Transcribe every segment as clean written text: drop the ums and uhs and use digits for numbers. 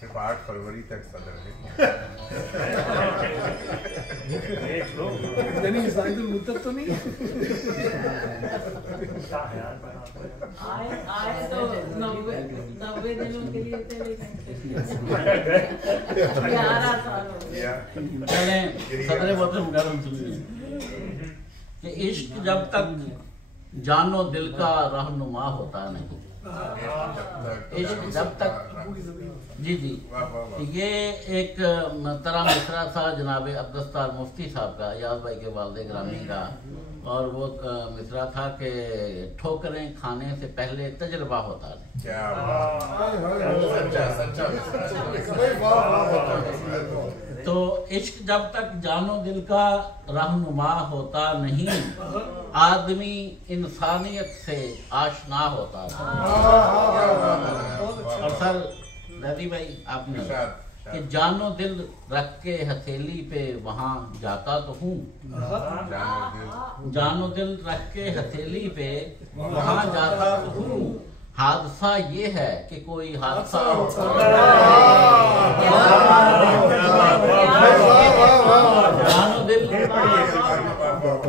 सिर्फ 8 फरवरी तक सदर है। मुद्दत तो नहीं आए तो 90 दिनों के लिए थे, लेकिन 11 साल हो गए। सदर वतन गरम सुनिए कि इश्क जब तक जानो दिल का रहनुमा होता नहीं, इश्क जब तक जी जी ये एक तरह मिसरा था जनाब अब्दुस्तार मुफ्ती साहब का, याद भाई के वालिद ग्रामी का, और वो मिसरा था कि ठोकरें खाने से पहले तजर्बा होता नहीं। क्या सच्चा तो इश्क जब तक जानो दिल का रहनुमा होता नहीं, आदमी इंसानियत से आशना होता है। और सर दादी भाई आपने कि जानो दिल रख के हथेली पे वहाँ जाता तो हूँ, जानो दिल रख के हथेली पे वहाँ जाता तो हूँ, हादसा ये है कि कोई हादसा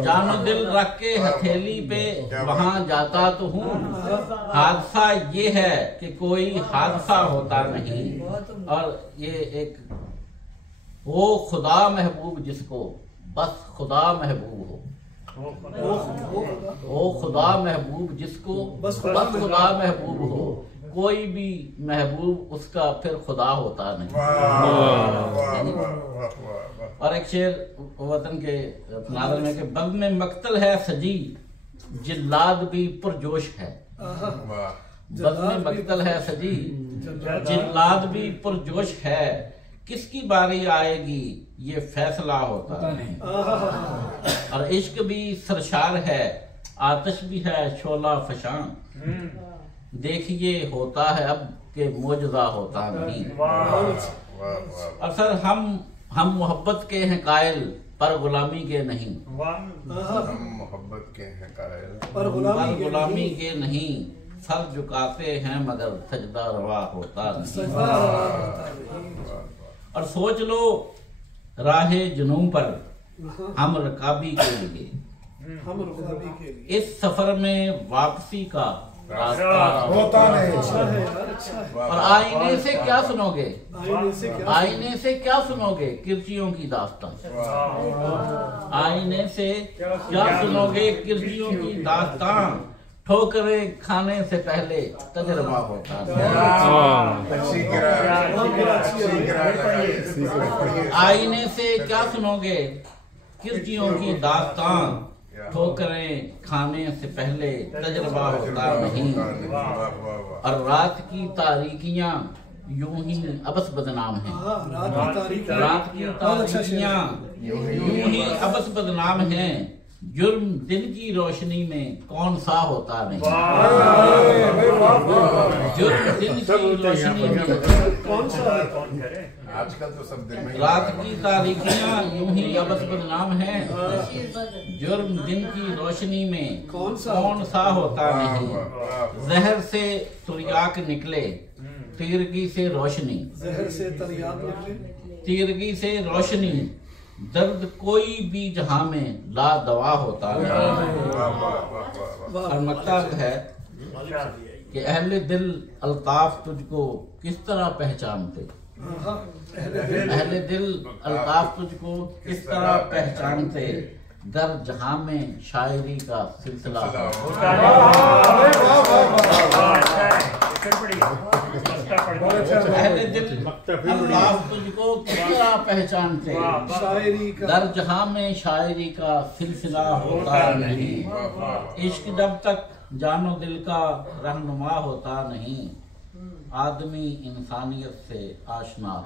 जानो दिल रख के हथेली पे वहाँ जाता तो हूँ, हादसा ये है कि कोई हादसा होता नहीं। और ये एक वो खुदा महबूब जिसको बस खुदा महबूब हो, वो खुदा महबूब जिसको बस खुदा महबूब हो, कोई भी महबूब उसका फिर खुदा होता नहीं। और एक शेर वतन के नादर में कि बग में मक्तल है सजी जिल्लाद भी पुरजोश है, बग में मक्तल है सजी जिल्लाद भी पुरजोश है, किसकी बारी आएगी ये फैसला होता नहीं। और इश्क भी सरशार है, आतिश भी है शोला फशां, देखिए होता है अब के मोजज़ा होता नहीं। और सर हम मोहब्बत के हैं कायल पर गुलामी के नहीं, हम मोहब्बत के हैं कायल पर गुलामी के नहीं, सर झुकाते हैं मगर सजदा रवा होता नहीं। और सोच लो राहे जुनून पर हम रकाबी के लिए, इस सफर में वापसी का रास्ता होता नहीं। और आईने से क्या सुनोगे, आईने से क्या सुनोगे किरचियों की दास्तां, आईने से क्या सुनोगे किरचियों की दास्तां, ठोकरें खाने से पहले तजर्बा होता है। आईने से क्या सुनोगे किरचियों की दास्तां, ठोकरें खाने से पहले तजर्बा होता नहीं। और रात की तारीकियां यूं ही अबस बदनाम हैं, रात की तारीकियां यूं ही अबस बदनाम हैं, जुर्म दिन की रोशनी में कौन सा होता नहीं। जुर्म दिन की रोशनी में कौन सा, आजकल तो सब दिन में रात की तारीकियां यूं ही अबस बदनाम हैं, जुर्म दिन की रोशनी में कौन सा होता नहीं। जहर से तुरियाक निकले तीरगी से रोशनी, जहर से तरियाक निकले तीरगी से रोशनी, दर्द कोई भी जहां में ला दवा होता है। और मकसद है कि अहले दिल अल्ताफ तुझको किस तरह पहचानते, अहले दिल अल्ताफ तुझको किस तरह पहचानते, दर जहां में शायरी का सिलसिला अहले दिल अल्ताफ तुझको किस तरह पहचानते, दर जहां में शायरी का सिलसिला होता नहीं। इश्क जब तक जानो दिल का रहनुमा होता नहीं, आदमी इंसानियत से आशना हो।